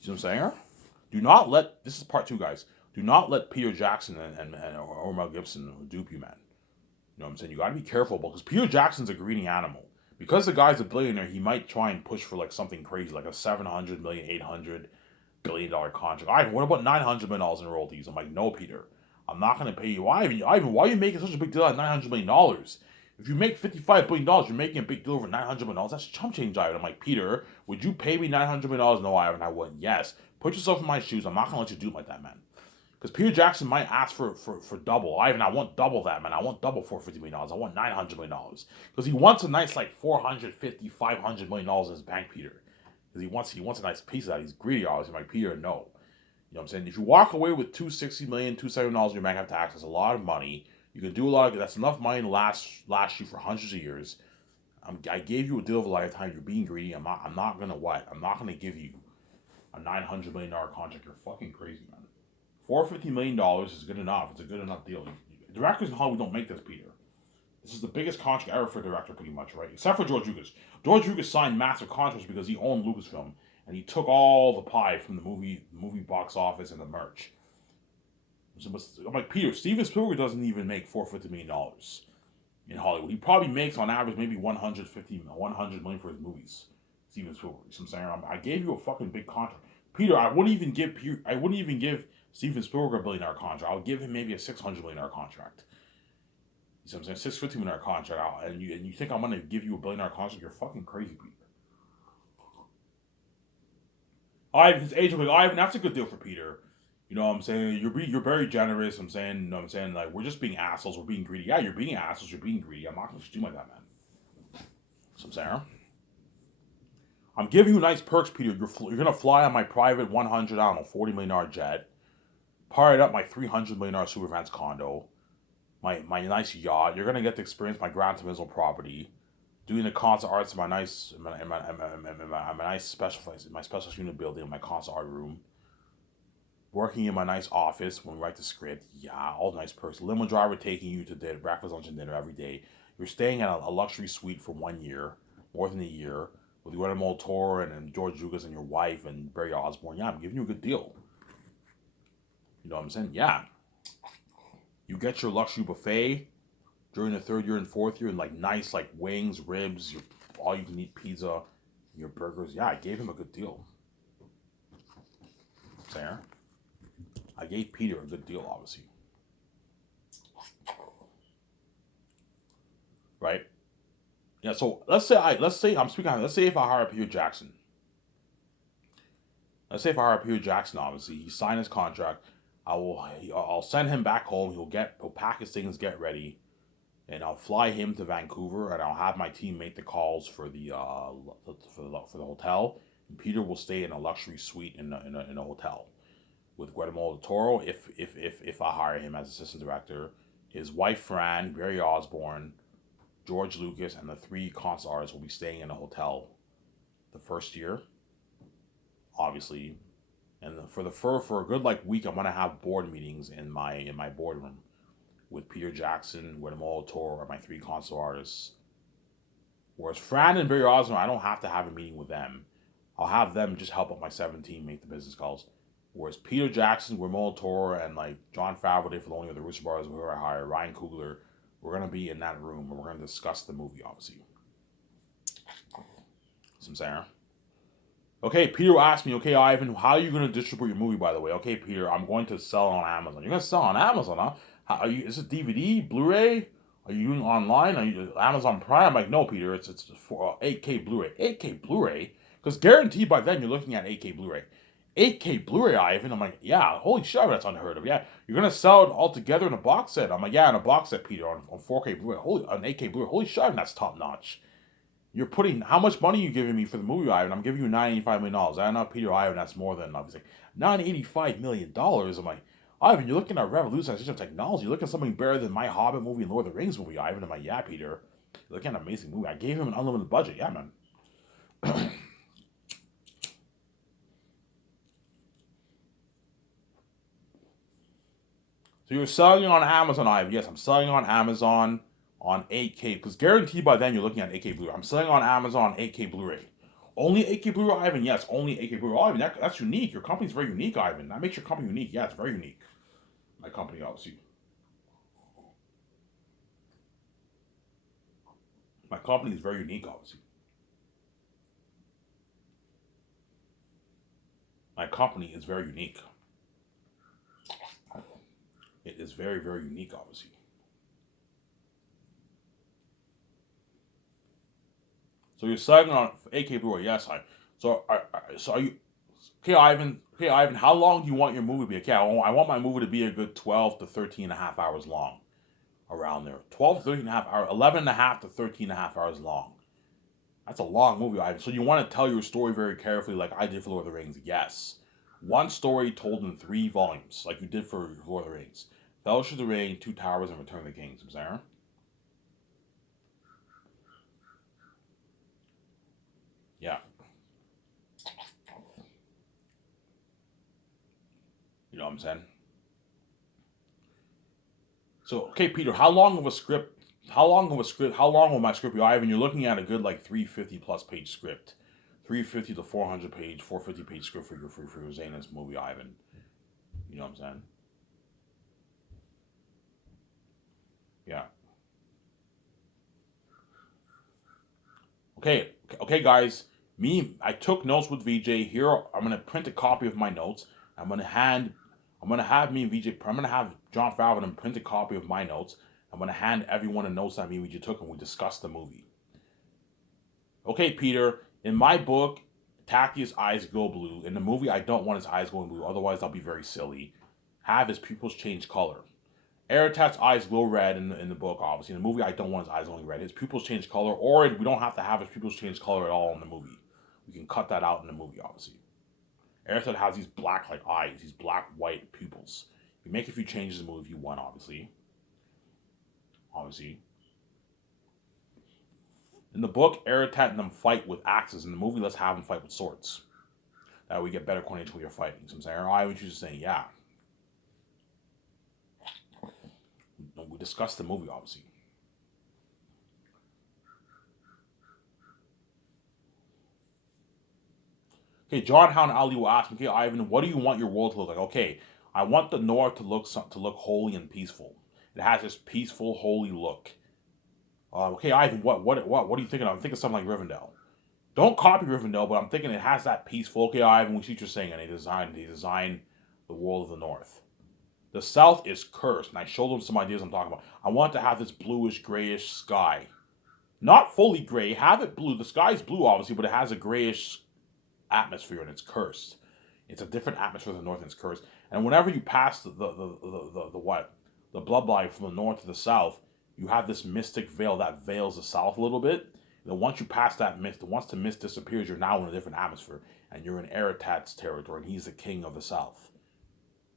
See what I'm saying? Do not let, this is part two, guys. Do not let Peter Jackson or Mel Gibson dupe you, man. You know what I'm saying? You gotta be careful because Peter Jackson's a greedy animal. Because the guy's a billionaire, he might try and push for like something crazy, like a 700 million, $800 billion contract. Ivan, what about $900 million in royalties? I'm like, no, Peter, I'm not gonna pay you. Why, Ivan? Why are you making such a big deal at $900 million? If you make $55 billion, you're making a big deal over $900 million. That's chump change, Ivan. I'm like, Peter, would you pay me $900 million? No, Ivan, I wouldn't. Yes. Put yourself in my shoes. I'm not gonna let you do it like that, man. Because Peter Jackson might ask for double. I want double that, man. I want double $450 million. I want $900 million. Because he wants a nice like 450, $500 million in his bank, Peter. Because he wants a nice piece of that. He's greedy, obviously. I'm like, Peter, no. You know what I'm saying? If you walk away with $260 million, $270 in your bank after tax, that's a lot of money. You can do a lot of, that's enough money to last you for hundreds of years. I gave you a deal of a lifetime. You're being greedy. I'm not gonna what? I'm not gonna give you a $900 million contract. You're fucking crazy, man. $450 million is good enough. It's a good enough deal. Directors in Hollywood don't make this, Peter. This is the biggest contract ever for a director, pretty much, right? Except for George Lucas. George Lucas signed massive contracts because he owned Lucasfilm, and he took all the pie from the movie box office and the merch. So, I'm like, Peter, Steven Spielberg doesn't even make $450 million in Hollywood. He probably makes on average maybe 100 million for his movies. Steven Spielberg. You know what I'm saying? I gave you a fucking big contract, Peter. I wouldn't even give Steven Spielberg a $1 billion contract. I would give him maybe a $600 million contract. You know what I'm saying? $650 million contract, and you think I'm gonna give you a $1 billion contract? You're fucking crazy, Peter. Ivan, his agent was like, Ivan, that's a good deal for Peter. You know what I'm saying? You're very generous. I'm saying, you know what I'm saying? Like, we're just being assholes. We're being greedy. Yeah, you're being assholes. You're being greedy. I'm not going to do like that, man. So I'm saying, I'm giving you nice perks, Peter. You're going to fly on my private 100, I don't know, $40 million jet. Pirate up my $300 million super advanced condo. My nice yacht. You're going to get to experience my Gran Turismo property. Doing the concert arts in my nice, my nice special unit building, in my concert art room. Working in my nice office when we write the script. Yeah, all nice perks. Limo driver taking you to breakfast, lunch, and dinner every day. You're staying at a luxury suite for 1 year, more than a year, with Guillermo del Toro and George Lucas and your wife and Barry Osborne. Yeah, I'm giving you a good deal. You know what I'm saying? Yeah. You get your luxury buffet during the third year and fourth year, and like nice like wings, ribs, your all you can eat pizza, your burgers. Yeah, I gave him a good deal. Sarah, I gave Peter a good deal, obviously, right? Yeah. So let's say I'm speaking. Let's say if I hire Peter Jackson. Let's say if I hire Peter Jackson, obviously he signed his contract. I'll send him back home. He'll pack his things, get ready, and I'll fly him to Vancouver, and I'll have my team make the calls for the hotel. And Peter will stay in a luxury suite in a hotel with Guillermo del Toro if I hire him as assistant director. His wife Fran, Barry Osborne, George Lucas, and the three concert artists will be staying in a hotel the first year, obviously. And for a good like week, I'm gonna have board meetings in my boardroom with Peter Jackson, Guillermo del Toro, and my three concert artists. Whereas Fran and Barry Osborne, I don't have to have a meeting with them. I'll have them just help out my 17 make the business calls. Whereas Peter Jackson, Guillermo del Toro, and like John Favreau, Dave Filoni, or the Russo Brothers, whoever I hire, Ryan Coogler, we're gonna be in that room and we're gonna discuss the movie, obviously. Some saying. Okay, Peter asked me, okay, Ivan, how are you gonna distribute your movie? By the way, okay, Peter, I'm going to sell on Amazon. You're gonna sell on Amazon, huh? Are you? Is it DVD, Blu-ray? Are you doing online? Are you Amazon Prime? I'm like, no, Peter, it's for 8K Blu-ray. 8K Blu-ray, because guaranteed by then you're looking at 8K Blu-ray. 8K Blu-ray, Ivan. I'm like, yeah, holy shit, that's unheard of. Yeah, you're gonna sell it all together in a box set. I'm like, yeah, in a box set, Peter, on 4K Blu-ray, on 8K Blu-ray. Holy shit, that's top notch. You're putting how much money are you giving me for the movie, Ivan? I'm giving you $985 million. I know Peter Ivan, that's more than enough. He's like $985 million. I'm like, Ivan, you're looking at revolutionization of technology. You're looking at something better than my Hobbit movie and Lord of the Rings movie, Ivan. I'm like, yeah, Peter. You're looking at an amazing movie. I gave him an unlimited budget. Yeah, man. So you're selling it on Amazon, Ivan. Yes, I'm selling on Amazon on 8K because guaranteed by then you're looking at 8K Blu-ray. I'm selling on Amazon 8K Blu-ray. Only AK Blue Ivan, yes, only AK Blue Ivan. That's unique. Your company's very unique, Ivan. That makes your company unique. Yeah, it's very unique. My company, obviously. My company is very unique, obviously. My company is very unique. It is very, very unique, obviously. So you're selling on AK Brewer, yes, I. So are you? Okay, Ivan. Okay, Ivan. How long do you want your movie to be? Okay, I want my movie to be a good 12 to 13 and a half hours long, around there. 12 to 13 and a half hours, 11 and a half to 13 and a half hours long. That's a long movie, Ivan. So you want to tell your story very carefully, like I did for Lord of the Rings. Yes, one story told in 3 volumes, like you did for Lord of the Rings. Fellowship of the Ring, Two Towers, and Return of the Kings. I'm saying. Yeah. You know what I'm saying? So, okay, Peter, how long of a script? How long of a script? How long will my script be? Ivan, you're looking at a good like 350 plus page script, 350 to 400 page, 450 page script for your Zayn's movie, Ivan. You know what I'm saying? Yeah. Okay, okay, guys. I took notes with VJ. Here, I'm gonna print a copy of my notes. I'm gonna hand. I'm gonna have me and VJ. I'm gonna have John Favreau print a copy of my notes. I'm gonna hand everyone the notes that me and VJ took, and we discussed the movie. Okay, Peter. In my book, Taki's eyes go blue. In the movie, I don't want his eyes going blue. Otherwise, I'll be very silly. Have his pupils change color. Aratat's eyes glow red in the book, obviously. In the movie, I don't want his eyes only red. His pupils change color, or we don't have to have his pupils change color at all in the movie. We can cut that out in the movie, obviously. Aratat has these black like eyes, these black white pupils. You make a few changes in the movie if you want, obviously. Obviously. In the book, Aratat and them fight with axes. In the movie, let's have them fight with swords. That way we get better coordination when you're fighting. So I'm saying, I was just saying, yeah. We discussed the movie, obviously. Okay, John Hound Ali will ask me, okay, Ivan, what do you want your world to look like? Okay, I want the North to look holy and peaceful. It has this peaceful, holy look. Okay, Ivan, what are you thinking of? I'm thinking something like Rivendell. Don't copy Rivendell, but I'm thinking it has that peaceful. Okay, Ivan, we see what you're saying, and they designed the world of the North. The South is cursed, and I showed them some ideas I'm talking about. I want to have this bluish, grayish sky. Not fully gray, have it blue. The sky's blue, obviously, but it has a grayish atmosphere and it's cursed. It's a different atmosphere than the north and it's cursed. And whenever you pass the bloodline from the north to the south, you have this mystic veil that veils the south a little bit. And then once you pass that mist, once the mist disappears, you're now in a different atmosphere, and you're in Aratat's territory, and he's the king of the south.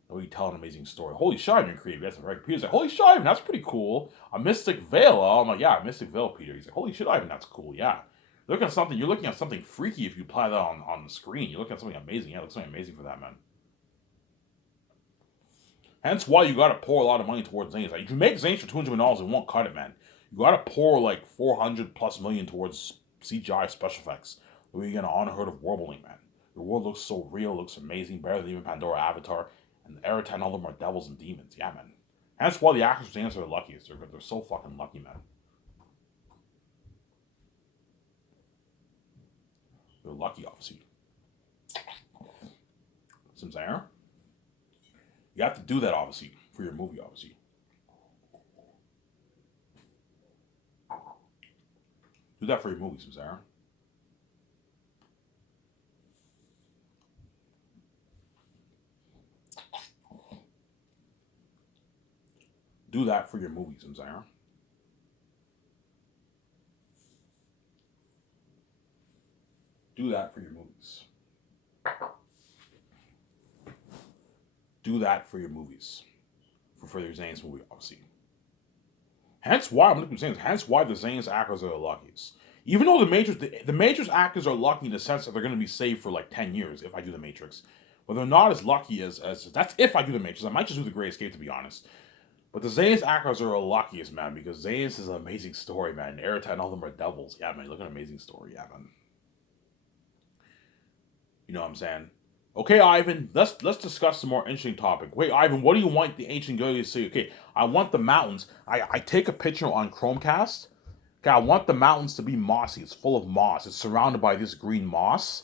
And we tell an amazing story. Holy shit, you're creative. That's right. Peter's like, holy shit, Ivan, that's pretty cool. A mystic veil. I'm like, yeah, a mystic veil, Peter. He's like, holy shit, Ivan, that's cool. Yeah. You're looking at something freaky if you apply that on the screen. You're looking at something amazing. Yeah, it looks something amazing for that, man. Hence why you gotta pour a lot of money towards Zanes. Like, if you make Zanes for $200 million, it won't cut it, man. You gotta pour like 400 plus million towards CGI special effects. The way you're gonna unheard of warbling, man. Your world looks so real, looks amazing, better than even Pandora Avatar. And Eretan and all of them are devils and demons. Yeah, man. Hence why the actors for Zanes are the luckiest. They're so fucking lucky, man. They're lucky, obviously. Some there. You have to do that, obviously, for your movie, obviously. Do that for your movies, Sarah. Do that for your movies, Sarah. Do that for your movies. Do that for your movies. For your Zane's movie, obviously. Hence why I'm looking at Zane's. Hence why the Zane's actors are the luckiest. Even though the Matrix actors are lucky in the sense that they're going to be saved for like 10 years if I do the Matrix. But they're not as lucky as that's if I do the Matrix. I might just do the Great Escape, to be honest. But the Zane's actors are the luckiest, man, because Zane's is an amazing story, man. Eritan and all of them are devils. Yeah, man, look at an amazing story, yeah, man. You know what I'm saying? Okay, Ivan, let's discuss some more interesting topic. Wait, Ivan, what do you want the ancient Gilead to see? Okay, I want the mountains. I take a picture on Chromecast. Okay, I want the mountains to be mossy. It's full of moss. It's surrounded by this green moss.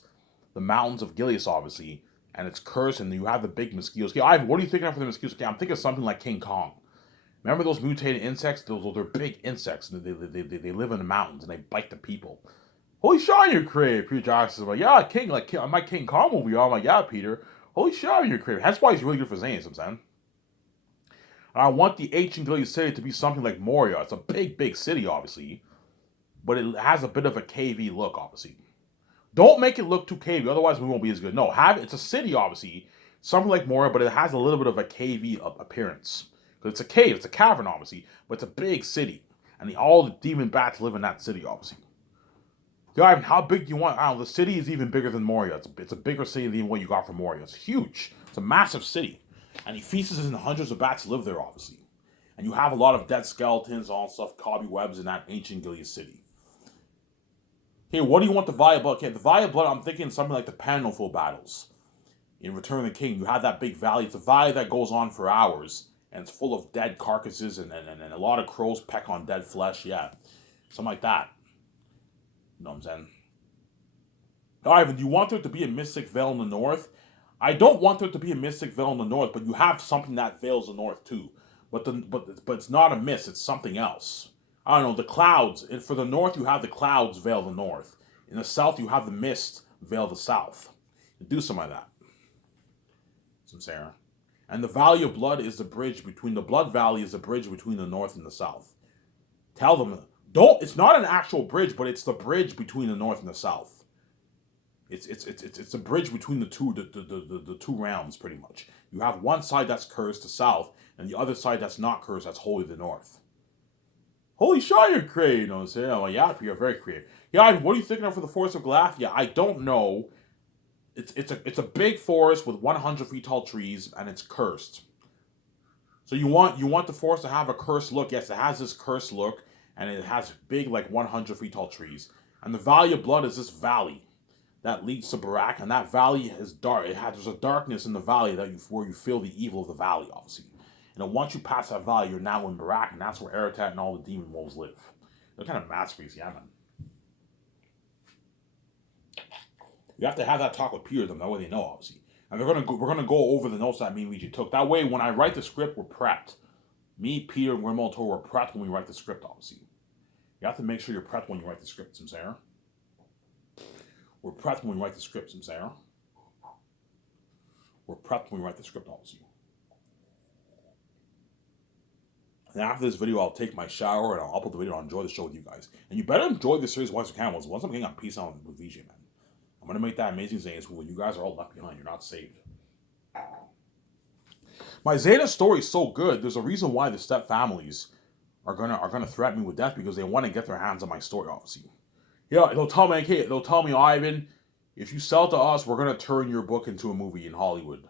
The mountains of Gilead, obviously, and it's cursed, and you have the big mosquitoes. Okay, Ivan, what are you thinking of for the mosquitoes? Okay, I'm thinking of something like King Kong. Remember those mutated insects? They're big insects. And they live in the mountains and they bite the people. Holy shit, you're creative. Peter Jackson's like, yeah, King, like my King Kong movie. I'm like, yeah, Peter. Holy shit, you're creative. That's why he's really good for Zane, I'm saying. And I want the ancient Gilead city to be something like Moria. It's a big city, obviously, but it has a bit of a KV look, obviously. Don't make it look too KV, otherwise we won't be as good. No, it's a city, obviously, something like Moria, but it has a little bit of a KV appearance. Because it's a cave, it's a cavern, obviously, but it's a big city. And all the demon bats live in that city, obviously. Ivan, how big do you want? I don't know, the city is even bigger than Moria. It's a bigger city than what you got from Moria. It's huge. It's a massive city. And he feasts and hundreds of bats live there, obviously. And you have a lot of dead skeletons, all stuff, cobwebs in that ancient Gilead city. Okay, what do you want the Valley of Blood? Okay, the Valley of Blood, I'm thinking something like the Pandulfo battles. In Return of the King, you have that big valley. It's a valley that goes on for hours. And it's full of dead carcasses and a lot of crows peck on dead flesh. Yeah, something like that. You know what I'm saying? Ivan, do you want there to be a Mystic Veil in the north? I don't want there to be a Mystic Veil in the north, but you have something that veils the north too. But it's not a mist, it's something else. I don't know, the clouds. For the north, you have the clouds veil the north. In the south, you have the mist veil the south. You do something like that. Some Sarah. And the Valley of Blood is the bridge between the Blood Valley is the bridge between the north and the south. Tell them it's not an actual bridge, but it's the bridge between the north and the south. It's a bridge between the two realms, pretty much. You have one side that's cursed, the south, and the other side that's not cursed, that's holy, the north. Holy shit, you're creative, you know what I'm saying? I'm like, yeah, you're very creative. Yeah, what are you thinking of for the Forest of Galathia? I don't know. It's a big forest with 100 feet tall trees, and it's cursed. So you want the forest to have a cursed look. Yes, it has this cursed look, and it has big, like 100 feet tall trees. And the Valley of Blood is this valley that leads to Barak, and that valley is dark. There's a darkness in the valley where you feel the evil of the valley, obviously. And then once you pass that valley, you're now in Barak, and that's where Aratat and all the demon wolves live. They're kind of masterpiece, yeah, man. You have to have that talk with Peter, them that way they know, obviously. And we're gonna go over the notes that me and Luigi took. That way, when I write the script, we're prepped. Me, Peter, and Guillermo Toro are prepped when we write the script, obviously. You have to make sure you're prepped when you write the script, some Sarah. We're prepped when we write the script, some Sarah. We're prepped when we write the script, obviously. And after this video, I'll take my shower and I'll upload the video and I'll enjoy the show with you guys. And you better enjoy this series once you can. Once I'm getting on peace out with VJ, man. I'm gonna make that amazing Zane school when you guys are all left behind. You're not saved. My Zeta story is so good. There's a reason why the step families are gonna threaten me with death because they want to get their hands on my story, obviously. Yeah, they'll tell me, Ivan, if you sell to us, we're gonna turn your book into a movie in Hollywood.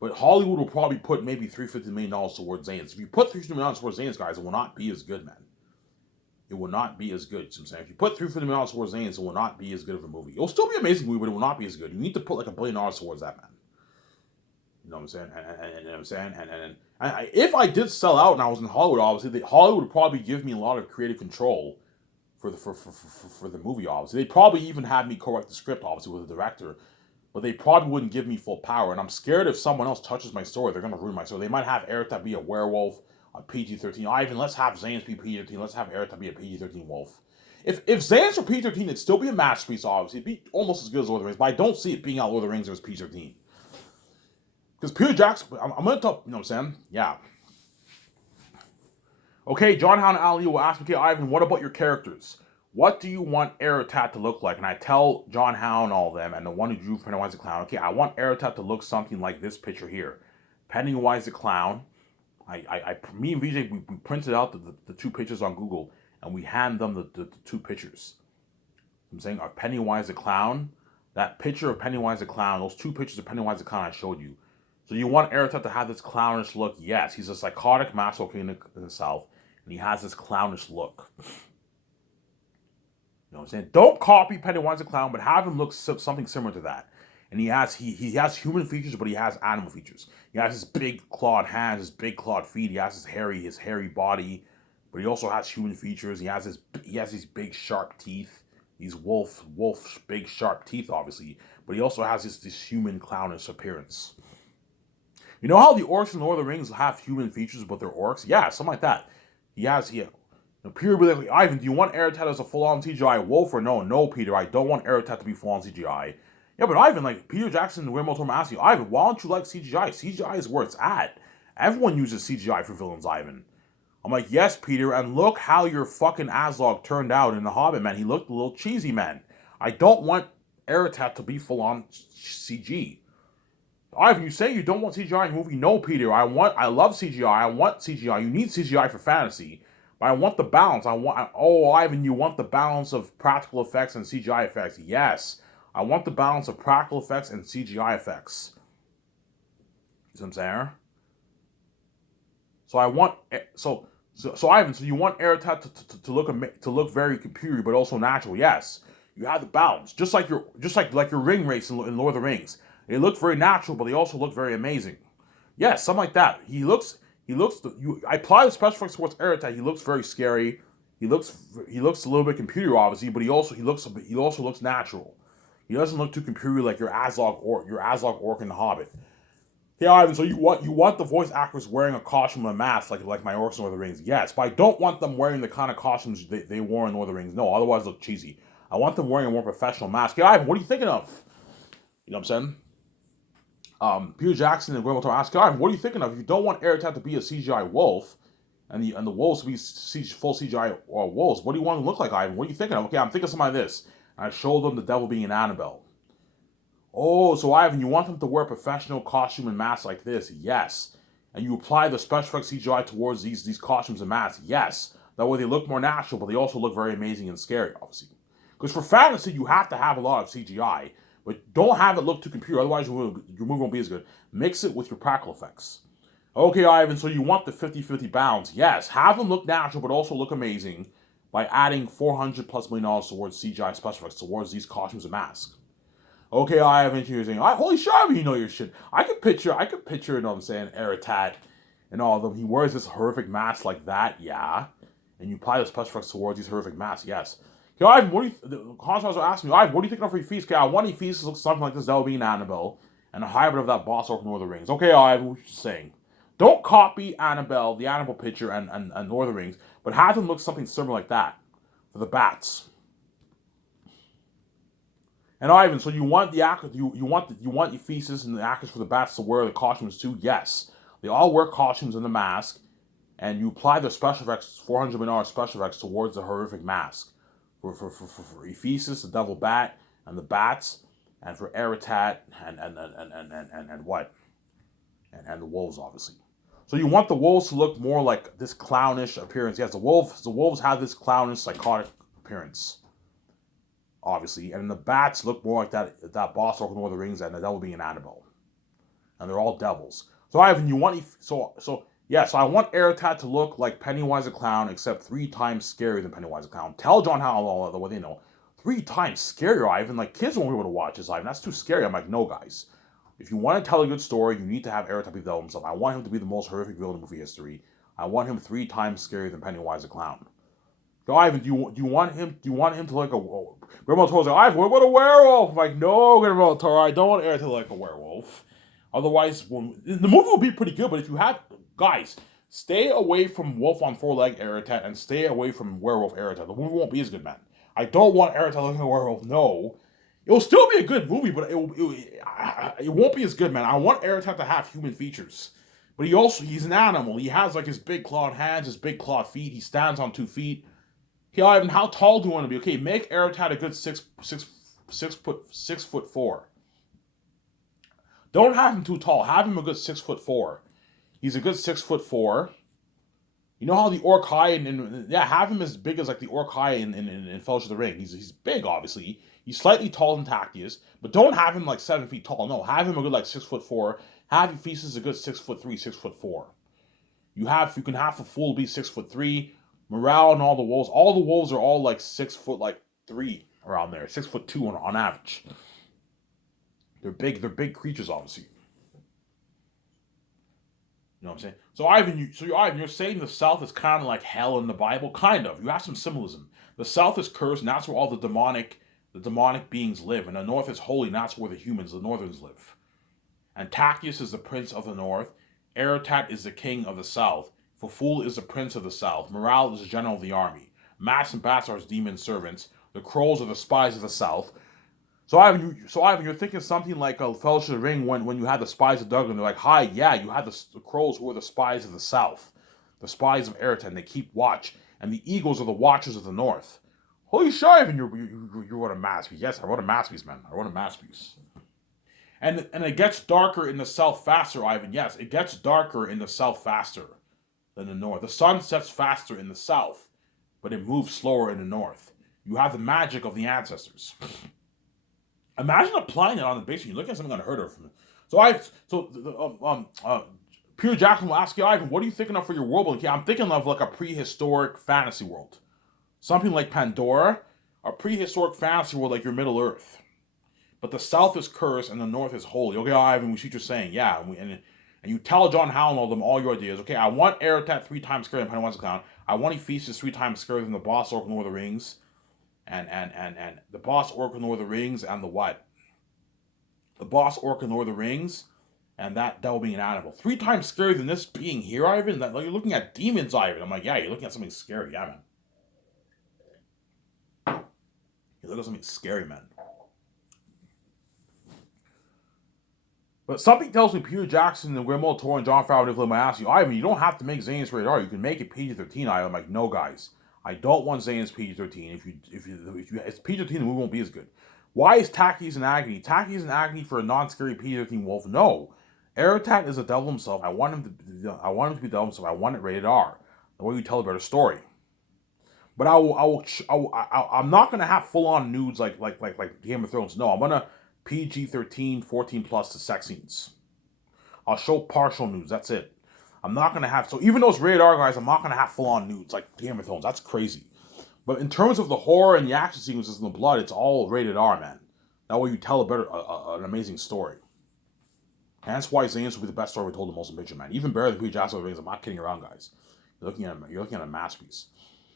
But Hollywood will probably put maybe $350 million towards Zane's. If you put $350 million towards Zane's, guys, it will not be as good, man. It will not be as good. So I'm saying, if you put $350 million towards Zane's, it will not be as good of a movie. It will still be an amazing movie, but it will not be as good. You need to put like $1 billion towards that, man. You know what I'm saying? And if I did sell out and I was in Hollywood, obviously, Hollywood would probably give me a lot of creative control for the movie, obviously. They'd probably even have me co-write the script, obviously, with the director. But they probably wouldn't give me full power. And I'm scared if someone else touches my story, they're going to ruin my story. They might have Eric be a werewolf, a PG-13. Ivan, let's have Zane's be PG-13. Let's have Eric be a PG-13 wolf. If Zane's were PG-13, it'd still be a masterpiece, obviously. It'd be almost as good as Lord of the Rings. But I don't see it being out Lord of the Rings as PG-13. Because Peter Jackson, I'm going to talk, you know what I'm saying? Yeah. Okay, John Hound Ali will ask me, okay, Ivan, what about your characters? What do you want Aratat to look like? And I tell John Hound all of them, and the one who drew Pennywise the Clown, okay, I want Aratat to look something like this picture here. Pennywise the Clown. Me and VJ, we printed out the two pictures on Google, and we hand them the two pictures. I'm saying, of Pennywise the Clown. That picture of Pennywise the Clown, those two pictures of Pennywise the Clown I showed you. So you want Aratat to have this clownish look? Yes, he's a psychotic master king in the South, and he has this clownish look. You know what I'm saying? Don't copy Pennywise the Clown, but have him look something similar to that. and he has human features, but he has animal features. He has his big clawed hands, his big clawed feet. He has his hairy body, but he also has human features. He has these big sharp teeth, these wolf big sharp teeth, obviously. But he also has this human clownish appearance. You know how the orcs in Lord of the Rings have human features, but they're orcs? Yeah, something like that. Periodically, Ivan, do you want Aratat as a full-on CGI wolf or no? No, Peter, I don't want Aratat to be full-on CGI. Yeah, but Ivan, like Peter Jackson and Guillermo del asked you, Ivan, why don't you like CGI? CGI is where it's at. Everyone uses CGI for villains, Ivan. I'm like, yes, Peter, and look how your fucking Aslog turned out in The Hobbit, man. He looked a little cheesy, man. I don't want Aratat to be full-on CG. Ivan, you say you don't want CGI in a movie? No, Peter. I love CGI. I want CGI. You need CGI for fantasy. But I want the balance. Ivan, you want the balance of practical effects and CGI effects? Yes. I want the balance of practical effects and CGI effects. You see what I'm saying? So Ivan, so you want Aratat to look very computery but also natural? Yes. You have the balance, just like your ring race in Lord of the Rings. They look very natural, but they also look very amazing. Yes, something like that. I apply the special effects towards Aratat. He looks very scary. He looks a little bit computer, obviously, but he also looks natural. He doesn't look too computer like your Aslog orc in The Hobbit. Yeah, Ivan, so you want the voice actors wearing a costume and a mask like my orcs in Lord of the Rings? Yes, but I don't want them wearing the kind of costumes they wore in Lord of the Rings. No, otherwise they look cheesy. I want them wearing a more professional mask. Yeah, Ivan, what are you thinking of? You know what I'm saying? Peter Jackson and Guillermo ask Ivan, what are you thinking of? If you don't want Aratat to be a CGI wolf, and the wolves to be full CGI wolves, what do you want them to look like, Ivan? What are you thinking of? Okay, I'm thinking something like this. And I showed them the devil being an Annabelle. Oh, so Ivan, you want them to wear a professional costume and mask like this? Yes. And you apply the special effects CGI towards these costumes and masks? Yes. That way they look more natural, but they also look very amazing and scary, obviously. Because for fantasy, you have to have a lot of CGI, but don't have it look too computer, otherwise your movie won't be as good. Mix it with your practical effects. Okay, Ivan, so you want the 50-50 balance? Yes. Have them look natural, but also look amazing by adding $400+ million towards CGI special effects towards these costumes and masks. Okay, I have interesting. Holy shit, you know your shit. I could picture, you know what I'm saying, Aratat and all of them. He wears this horrific mask like that, yeah. And you apply the special effects towards these horrific masks, yes. Okay, Ivan, the consoles are asking me, Ivan, what do you think of your feast? Okay, I want any feast that looks something like this, that would be an Annabelle, and a hybrid of that boss orc from Lord of the Rings. Okay, Ivan, what you saying? Don't copy Annabelle, the Annabelle picture, and Lord of the Rings, but have them look something similar like that for the bats. And Ivan, so you want the actors, you want the Ephesus and the actors for the bats to wear the costumes too? Yes, they all wear costumes and the mask, and you apply the special effects, $400 million special effects towards the horrific mask for Ephesus, the devil bat, and the bats, and for Aratat and what, and the wolves, obviously. So you want the wolves to look more like this clownish appearance. Yes, the wolves have this clownish, psychotic appearance, obviously, and the bats look more like that boss orc in Lord of the Rings, and the devil being an Annabelle, and they're all devils. So Ivan, so I want Aratat to look like Pennywise the Clown, except 3 times scarier than Pennywise the Clown. Tell John Howell what they know. 3 times scarier, Ivan. Like kids won't be able to watch this, Ivan. That's too scary. I'm like, no, guys. If you want to tell a good story, you need to have Aratat be the devil himself. I want him to be the most horrific villain in movie history. I want him 3 times scarier than Pennywise the Clown. So Ivan, do you want him to look a Guillermo del Toro's like, Ivan, what about a werewolf? I'm like, no, Guillermo del Toro, I don't want Aratat to look like a werewolf. Otherwise, the movie will be pretty good, but if you have, guys, stay away from wolf on 4-leg Aratat and stay away from werewolf Aratat. The movie won't be as good, man. I don't want Aratat looking like a werewolf, no. It will still be a good movie, but it won't be as good, man. I want Aratat to have human features. But he's an animal. He has like his big clawed hands, his big clawed feet. He stands on 2 feet. Okay, Ivan, how tall do you want to be? Okay, make Aratat a good 6'4". Don't have him too tall. Have him a good 6'4". He's a good 6'4". You know how the orc high have him as big as like the orc high in Fellowship of the Ring. He's big, obviously. He's slightly taller than Tactius, but don't have him like 7 feet tall. No, have him a good like 6'4". Have Ephesus a good 6'3", 6'4". You can have the fool be 6'3". Morale and all the wolves are all like 6'3" around there, 6'2" on average. They're big creatures, obviously. You know what I'm saying? So Ivan, you're saying the South is kind of like hell in the Bible, kind of. You have some symbolism. The South is cursed, and that's where all the demonic beings live, and the North is holy, and that's where the humans, the Northerns, live. And Tacius is the prince of the North. Eretat is the king of the South. Faful is the prince of the South. Morale is the general of the army. Mass and Bats are his demon servants. The Krolls are the spies of the South. So Ivan, you're thinking something like a Fellowship of the Ring when you had the spies of Duggan. They're like, hi, yeah, you had the Krolls who are the spies of the South, the spies of Eretan. And they keep watch, and the Eagles are the watchers of the North. Holy shit, Ivan, you wrote a masterpiece. Yes, I wrote a masterpiece, man. I wrote a masterpiece. And it gets darker in the South faster, Ivan. Yes, it gets darker in the South faster than the North. The sun sets faster in the South, but it moves slower in the North. You have the magic of the ancestors. Imagine applying it on the base. You look at something unheard of. Peter Jackson will ask you, Ivan, what are you thinking of for your world? Like, yeah, I'm thinking of like a prehistoric fantasy world, something like Pandora, a prehistoric fantasy world like your Middle Earth. But the South is cursed and the North is holy. Okay, Ivan, we see what you're saying. Yeah, and you tell John Howell and all them all your ideas. Okay, I want Eretat 3 times scarier than Pennywise the Clown. I want Hephaestus 3 times scarier than the boss Orc of Lord of the Rings, and the boss Orc of Lord of the Rings and the what? The boss Orc of Lord of the Rings and that devil being an animal. 3 times scarier than this being here, Ivan. That, like, you're looking at demons, Ivan. I'm like, yeah, you're looking at something scary, yeah, man. You're looking at something scary, man. But something tells me Peter Jackson and Guillermo del Toro and John Favreau and Nicolas might ask you, Ivan, you don't have to make Zane's rated R. You can make it PG-13. I'm like, no, guys, I don't want Zane's PG-13. If you it's PG-13, the movie won't be as good. Why is Tacius in agony? Tacius in agony for a non-scary PG-13 wolf? No, Eretat is a devil himself. I want him to be the devil himself. I want it rated R. The way you tell a better story. But I'm not gonna have full on nudes like Game of Thrones. No, I'm gonna PG-13, 14 plus to sex scenes. I'll show partial nudes. That's it. I'm not gonna have even those rated R guys. I'm not gonna have full on nudes like Game of Thrones. That's crazy. But in terms of the horror and the action sequences and the blood, it's all rated R, man. That way you tell an amazing story. And that's why Zane's will be the best story we told in motion picture, man. Even better than Peter Jackson Rings. I'm not kidding around, guys. You're looking at a masterpiece.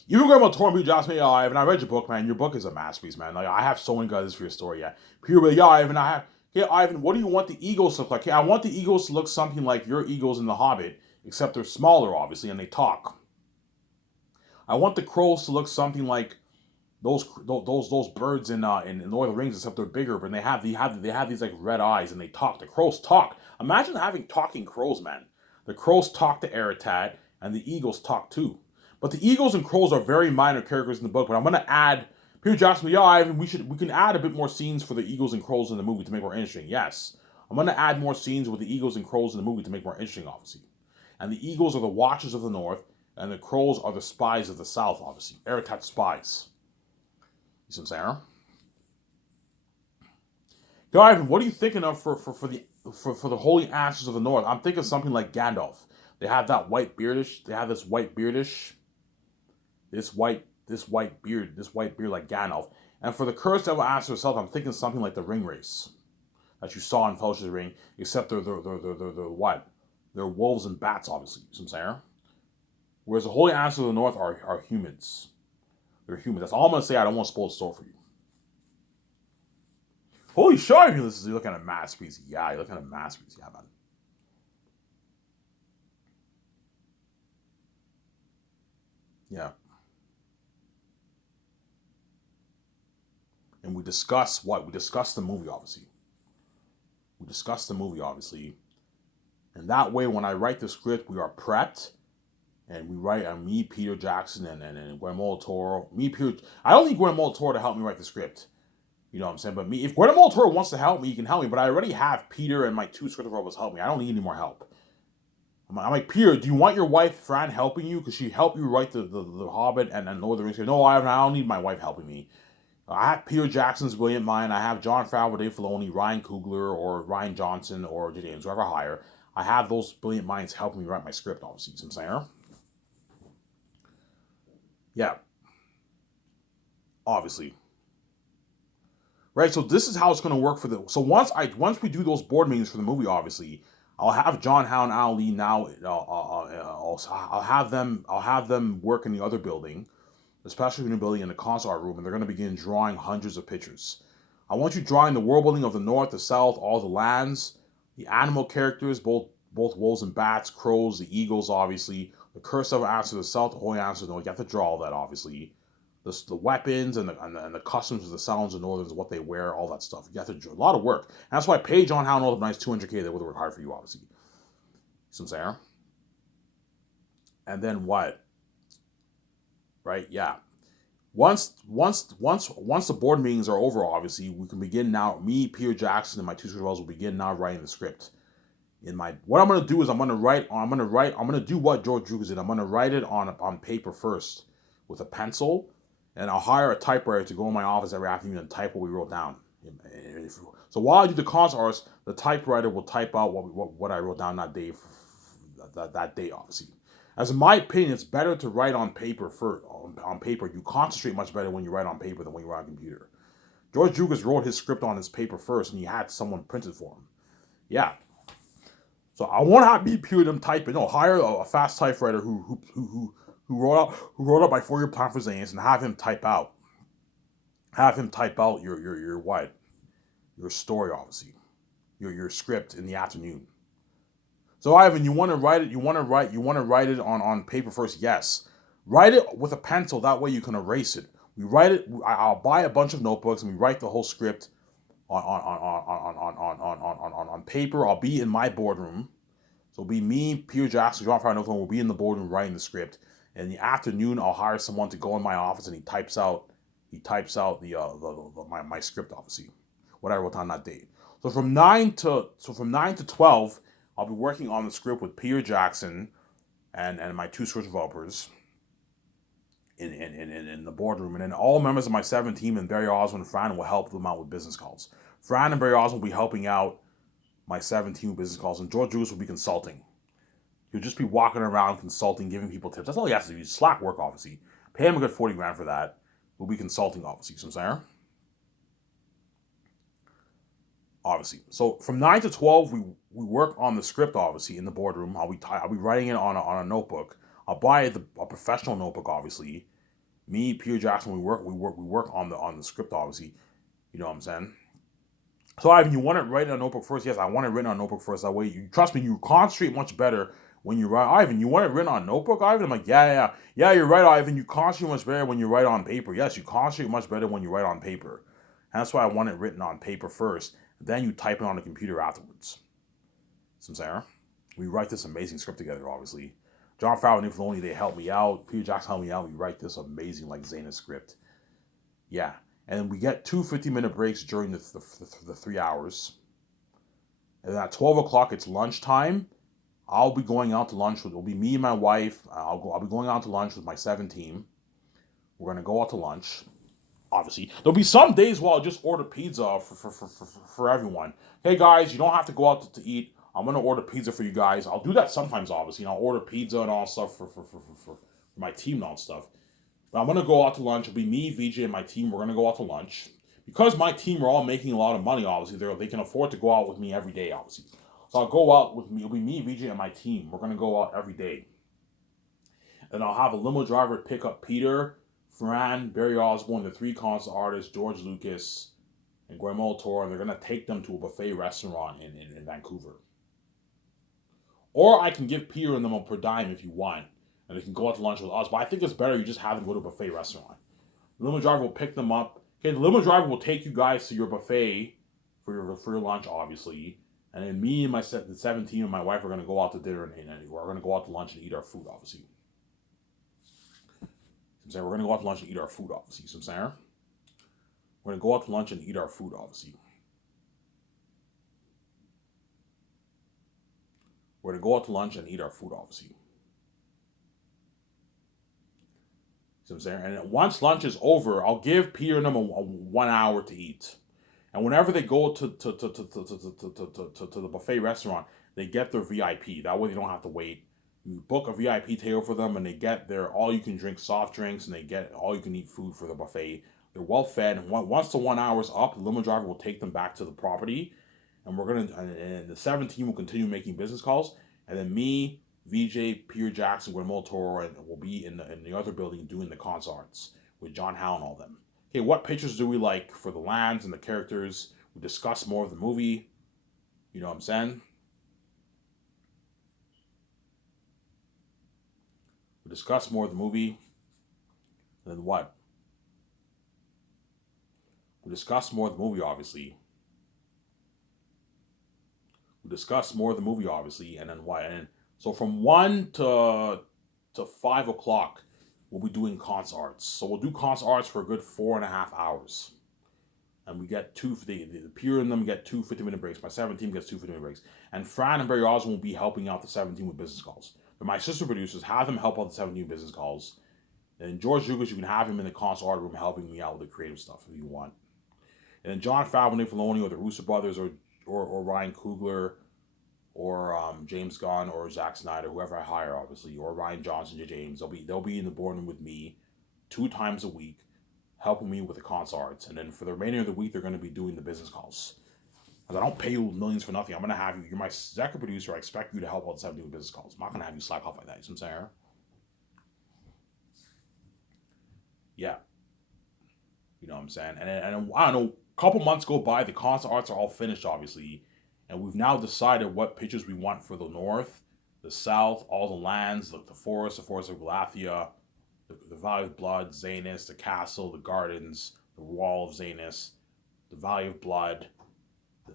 Even going about Torn Jasmine, yeah, Ivan, I read your book, man. Your book is a masterpiece, man. Like, I have so many guys for your story, yeah. People yeah, Ivan, Ivan, what do you want the Eagles to look like? Yeah, I want the Eagles to look something like your Eagles in The Hobbit, except they're smaller, obviously, and they talk. I want the Crows to look something like those birds in Lord of the Rings, except they're bigger, but they have these like red eyes and they talk. The crows talk. Imagine having talking crows, man. The crows talk to Eretat, and the eagles talk too. But the eagles and crows are very minor characters in the book. But I'm gonna add. Peter Jackson, yeah, Ivan, we can add a bit more scenes for the eagles and crows in the movie to make it more interesting. Yes, I'm gonna add more scenes with the eagles and crows in the movie to make it more interesting, obviously. And the eagles are the watchers of the north, and the crows are the spies of the south, obviously. Eretat spies. You see what I'm saying? Yo, Ivan, what are you thinking of for the holy answers of the north? I'm thinking something like Gandalf. They have that white beardish. They have this white beardish. This white beard like Gandalf. And for the cursed devil answer itself, I'm thinking something like the ring race that you saw in Fellowship of the Ring, except they're what? They're wolves and bats, obviously. You see what I'm saying? Whereas the holy answers of the north are humans. They're humans. That's all I'm gonna say. I don't want to spoil the story for you. Holy shit, you're looking at a masterpiece. Yeah, you're looking at a masterpiece. Yeah, man. Yeah. And we discuss what? We discuss the movie, obviously. We discuss the movie, obviously. And that way, when I write the script, we are prepped. And we write, me, Peter Jackson, and Guillermo del Toro. I don't need Guillermo del Toro to help me write the script. You know what I'm saying? But if Guillermo del Toro wants to help me, he can help me. But I already have Peter and my 2 script developers help me. I don't need any more help. I'm like, Peter, do you want your wife, Fran, helping you? Because she helped you write the Hobbit and Lord of the Rings. No, I don't need my wife helping me. I have Peter Jackson's brilliant mind. I have Jon Favreau, Dave Filoni, Ryan Coogler, or Ryan Johnson, or J. James, whoever I hire. I have those brilliant minds helping me write my script, obviously. You know what I'm saying? Yeah. Obviously. right? So this is how it's going to work for the. So once we do those board meetings for the movie, obviously, I'll have John Howe and Ali now. I'll have them work in the other building, especially in the building in the concert art room, and they're going to begin drawing hundreds of pictures. I want you drawing the world building of the north, the south, all the lands, the animal characters, both wolves and bats, crows, the eagles, obviously, the curse of answer to the south, the holy answer to the north. You have to draw all that, obviously. The weapons and the customs of the Sounds and Northerns, what they wear, all that stuff. You have to draw a lot of work. And that's why I paid John Howe and all the nice 200K. They would work hard for you, obviously. See what I'm saying? And then what? Right? Yeah. Once the board meetings are over, obviously, we can begin now. Me, Peter Jackson, and my two script will begin now writing the script. What I'm gonna do is I'm gonna do what George Lucas did. I'm gonna write it on paper first with a pencil, and I'll hire a typewriter to go in my office every afternoon and type what we wrote down. So while I do the concert arts, the typewriter will type out what I wrote down that day, that day, obviously. As in my opinion, it's better to write on paper first. On paper, you concentrate much better when you write on paper than when you write on a computer. George Lucas wrote his script on his paper first, and he had someone print it for him. Yeah. So I won't have me pure them typing. No, hire a fast typewriter who wrote out my 4-year plan for Zanes and have him type out. Have him type out your what? Your story, obviously. Your script in the afternoon. So Ivan, you want to write it on paper first? Yes. Write it with a pencil, that way you can erase it. We write it. I'll buy a bunch of notebooks and we write the whole script on paper. I'll be in my boardroom. So it'll be me, Peter Jackson, John Farnoff, will be in the boardroom writing the script. And in the afternoon, I'll hire someone to go in my office and he types out my script, obviously, what I wrote on that day. So from 9 to 12, I'll be working on the script with Peter Jackson and my two script developers in the boardroom. And then all members of my 7 team and Barry Osmond and Fran will help them out with business calls. Fran and Barry Osmond will be helping out my 7 team with business calls, and George Lewis will be consulting. He'll just be walking around consulting, giving people tips. That's all he has to do. Slack work, obviously. Pay him a good 40 grand for that. We'll be consulting, obviously. So I'm saying? Obviously. So from 9 to 12, we work on the script, obviously, in the boardroom. I'll be writing it on a notebook. I'll buy a professional notebook, obviously. Me, Peter Jackson, we work on the script, obviously. You know what I'm saying? So Ivan, you want it written on a notebook first? Yes, I want it written on a notebook first. That way, you trust me, you concentrate much better when you write. Ivan, you want it written on a notebook, Ivan? I'm like, yeah. You're right, Ivan. You concentrate much better when you write on paper. Yes, you concentrate much better when you write on paper. And that's why I want it written on paper first. Then you type it on the computer afterwards. So I'm saying, we write this amazing script together, obviously. John Favreau and Nick Filoni, they helped me out. Peter Jackson helped me out. We write this amazing, like Zana script. Yeah. And we get 2 50-minute breaks during the 3 hours. And then at 12 o'clock, it's lunchtime. I'll be going out to lunch it'll be me and my wife. I'll be going out to lunch with my 7 team. We're going to go out to lunch. Obviously, there'll be some days where I'll just order pizza for everyone. Hey guys, you don't have to go out to eat. I'm gonna order pizza for you guys. I'll do that sometimes, obviously. And I'll order pizza and all stuff for my team and all stuff. But I'm gonna go out to lunch. It'll be me, VJ, and my team. We're gonna go out to lunch because my team are all making a lot of money. Obviously, they can afford to go out with me every day. Obviously, so I'll go out with me. It'll be me, VJ, and my team. We're gonna go out every day. And I'll have a limo driver pick up Peter, Fran, Barry Osborne, the 3 concert artists, George Lucas, and Guillermo del Toro, and they're going to take them to a buffet restaurant in Vancouver. Or I can give Peter and them a per dime if you want, and they can go out to lunch with us. But I think it's better you just have them go to a buffet restaurant. The limo driver will pick them up. Okay, the limo driver will take you guys to your buffet for your lunch, obviously. And then me and the 17 and my wife are going to go out to dinner, and we're going to go out to lunch and eat our food, obviously. We're going to go out to lunch and eat our food, obviously. So I'm saying, we're going to go out to lunch and eat our food, obviously. We're going to go out to lunch and eat our food, obviously. So I'm saying, and once lunch is over, I'll give Peter and them a 1 hour to eat. And whenever they go to the buffet restaurant, they get their VIP. That way they don't have to wait. You book a VIP table for them, and they get their all-you-can-drink soft drinks, and they get all-you-can-eat food for the buffet They're well fed, and once the 1 hour is up, the limo driver will take them back to the property, and and the 17 will continue making business calls, and then me, VJ, Peter Jackson, Guillermo Toro, and will be in the other building doing the concerts with John Howe and all them. Okay, what pictures do we like for the lands and the characters? We discuss more of the movie. You know what I'm saying? We discuss more of the movie. And then what? We discuss more of the movie, obviously. We discuss more of the movie, obviously, and then what? And so from 1 to 5 o'clock, we'll be doing cons arts. So we'll do cons arts for a good 4.5 hours. And we get the Peter and them get two 50-minute breaks. My 17 gets two 50-minute breaks. And Fran and Barry Osmond will be helping out the 17 with business calls. But my sister producers have them help out the 17 business calls. And George Lucas, you can have him in the cons art room helping me out with the creative stuff if you want. And then John Favreau, Nick Filoni, or the Russo brothers, or Ryan Coogler, or James Gunn, or Zack Snyder, whoever I hire, obviously, or Ryan Johnson, J. James. They'll be in the boardroom with me 2 times a week, helping me with the cons arts. And then for the remainder of the week, they're going to be doing the business calls. Because I don't pay you millions for nothing. I'm going to have you. You're my executive producer. I expect you to help out the 17 business calls. I'm not going to have you slack off like that. You know what I'm saying? Yeah. You know what I'm saying? And I don't know. A couple months go by. The cons arts are all finished, obviously. And we've now decided what pictures we want for the north, the south, all the lands, the forest of Galathia, the Valley of Blood, Zanus, the castle, the gardens, the wall of Zanus, the Valley of Blood,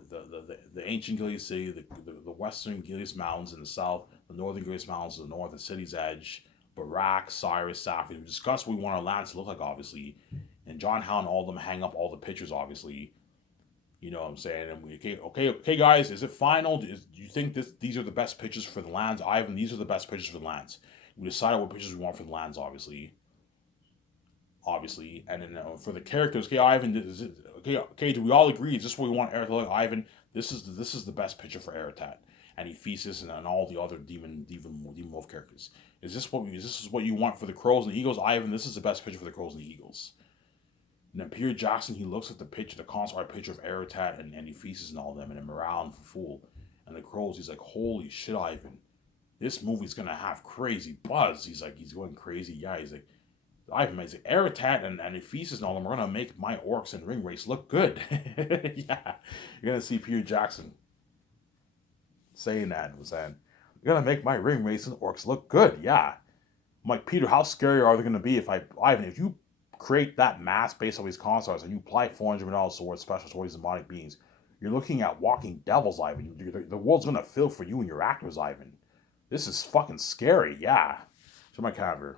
the ancient Gilead City, the western Gilead Mountains in the south, the northern Gilead Mountains in the north, the city's edge, Barak, Cyrus, Safi. We discussed what we want our lands to look like, obviously. And John Howe and all of them hang up all the pictures, obviously. You know what I'm saying? And okay, guys, is it final? Do you think these are the best pictures for the lands? Ivan, these are the best pictures for the lands. We decided what pictures we want for the lands, obviously, and then for the characters, okay, Ivan, okay, do we all agree? Is this what we want Eric to look? Ivan, this is the best picture for Eratat and Ephesus and all the other demon wolf characters. Is this what you want for the crows and the eagles? Ivan, this is the best picture for the crows and the eagles. And then Peter Jackson, he looks at the picture, the concept art picture of Eratat and Ephesus and all of them, and then Morale and Fool and the crows. He's like, holy shit, Ivan, this movie's gonna have crazy buzz. He's going crazy. Yeah, he's like, Ivan, he's like, Eratat and Ephesus and all of them are gonna make my orcs and ring race look good. Yeah, you're gonna see Peter Jackson saying that and saying, you're gonna make my ring race and orcs look good. Yeah, I'm like, Peter, how scary are they gonna be Ivan, if you create that mass based on these concepts and you apply $400 million towards special stories and demonic beings, you're looking at walking devils, Ivan. The world's gonna feel for you and your actors, Ivan. This is fucking scary, yeah. Show my cover.